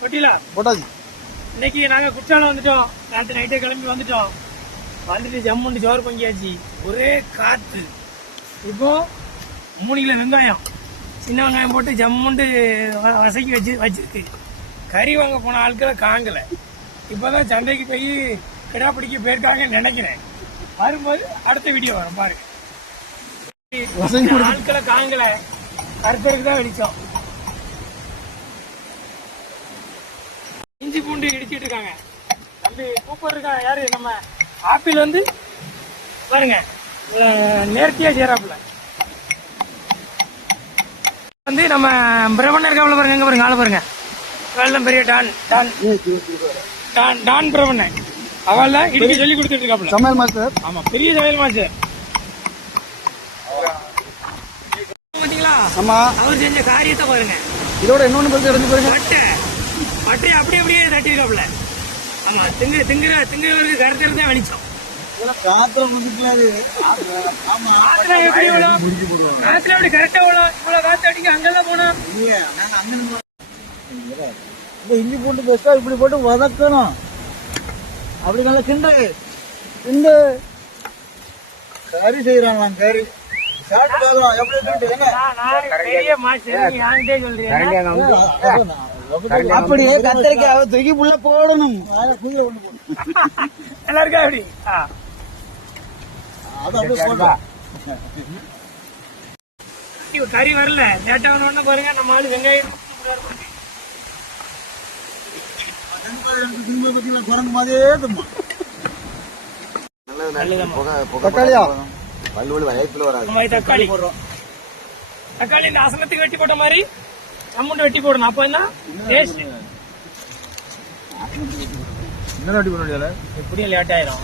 கொட்டிலா போட்டாச்சு. இன்னைக்கு நாங்க குற்றாலம் வந்துட்டோம். நேற்று நைட்டே கிளம்பி வந்துட்டோம். வந்துட்டு ஜம்முண்டு சோறு பொங்கியாச்சு. ஒரே காத்து. இப்போ மூணு கிலோ வெங்காயம். சின்ன வெங்காயம் போட்டு ஜம்முண்டு வசக்கி வச்சு வச்சிருக்கு. கறி வாங்க போன ஆட்களை காங்கல. இப்பதான் சந்தைக்கு போய் கிடா பிடிக்க போயிருக்காங்கன்னு நினைக்கிறேன். வரும்போது அடுத்த வீடியோ வரும் பாருங்க. ஆட்களை காங்கல. கருத்தருக்கு தான் வெடிச்சோம் இஞ்சி பூண்டு இடிச்சிட்டு இருக்காங்க தம்பி சூப்பர் இருக்காங்க யாரு? நம்ம ஆப்பிள் வந்து பாருங்க நேர்த்தியா சேராப்புல வந்து நம்ம பிரமணர் இருக்காப்புல பாருங்க எங்க பாருங்க ஆளு பாருங்க. வெள்ளம் பெரிய டான் டான். டான் டான் பிரமணன் அவள் தான் இடிச்சு சொல்லி கொடுத்துட்டு இருக்காப்புல சமையல் மாஸ்டர். ஆமா பெரிய சமையல் மாஸ்டர். பாத்தீங்களா ஆமா. அவர் செஞ்ச காரியத்தை பாருங்க. இதோட இன்னொன்னு பத்தி இறந்து பாருங்க. பட்டை பட்டை அப்படியே அப்படியே தட்டிருக்காப்புல. ஆமா திங்க திங்குற திங்குறவருக்கு கருத்து இருந்தா வெளிச்சம் காத்துல எப்படி இவ்வளவு காத்துல எப்படி கரெக்டா இவ்வளவு இவ்வளவு காத்து அடிக்க அங்கெல்லாம் போனா? இஞ்சி பூண்டு பேஸ்டா இப்படி போட்டு வதக்கணும். அப்படி நல்லா கிண்டு கிண்டு. கறி செய்யறாங்களாம் கறி. சாப்பிட்டு பார்க்கலாம். எப்படி இருக்குன்ட்டு என்ன? அப்படியே கத்திரிக்காய் தூக்கி புள்ள போடணும்? நல்லா இருக்கா அப்படி கறி வரல. லேட்டா ஒண்ணு பாருங்க நம்ம ஆளு வெங்காயம் குரங்கு மாதிரியே தக்காளியா? நம்ம தக்காளி. தக்காளி இந்த அசனத்துக்கு வெட்டி போட்ட மாதிரி அம்மூண்டு வெட்டி போடணும். அப்ப என்ன? டேஸ்ட் என்ன ரெடி பண்ண எப்படியும் லேட் ஆயிரும்.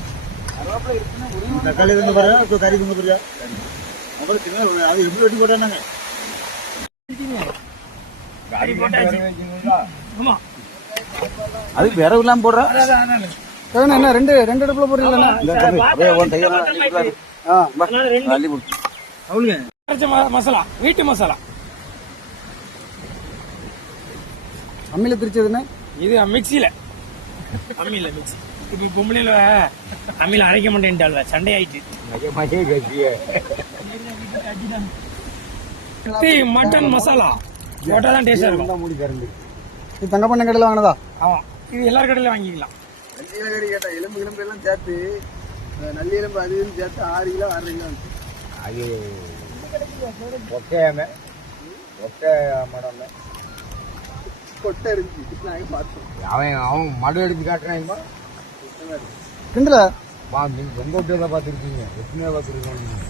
தக்காளி இருந்து பாருங்க கறி அப்புறம் சின்ன அது எப்படி வெட்டி போட்டாங்க கறி போட்டாச்சு. ஆமா. அதுக்கு வேற இல்லாம போடுறா என்ன ரெண்டு ரெண்டு அடுப்புல போடுறீங்களா ரெண்டு. மசாலா வீட்டு மசாலா. அம்மியில திரிச்சதுன்னு இது மிக்சியில. அம்மியில மிக்சி. இப்ப பொம்பளையில அம்மியில அரைக்க மாட்டேன்ட்டாள் சண்டை ஆயிட்டு இது மட்டன் மசாலா. போட்டாதான் டேஸ்டா இருக்கும். இது தங்கப்பண்ண கடையில் வாங்கினதா? ஆமா. இது எல்லார் கடையில வாங்கிக்கலாம். நல்லி கேட்டா எலும்பு கிளம்பு எல்லாம் சேர்த்து நல்லி எலும்பு அது இதுன்னு சேர்த்து ஆறு கிலோ ஆறு கிலோ. அது ஒக்கையாம ஒக்கை மடம் கொட்டை இருந்துச்சு. நான் பார்த்தோம். அவன் அவன் மடு எடுத்து காட்டுறான் கிண்டல? வா நீங்க சொந்த விட்டு தான் பார்த்துருக்கீங்க? எத்தனையோ பார்த்துருக்கீங்க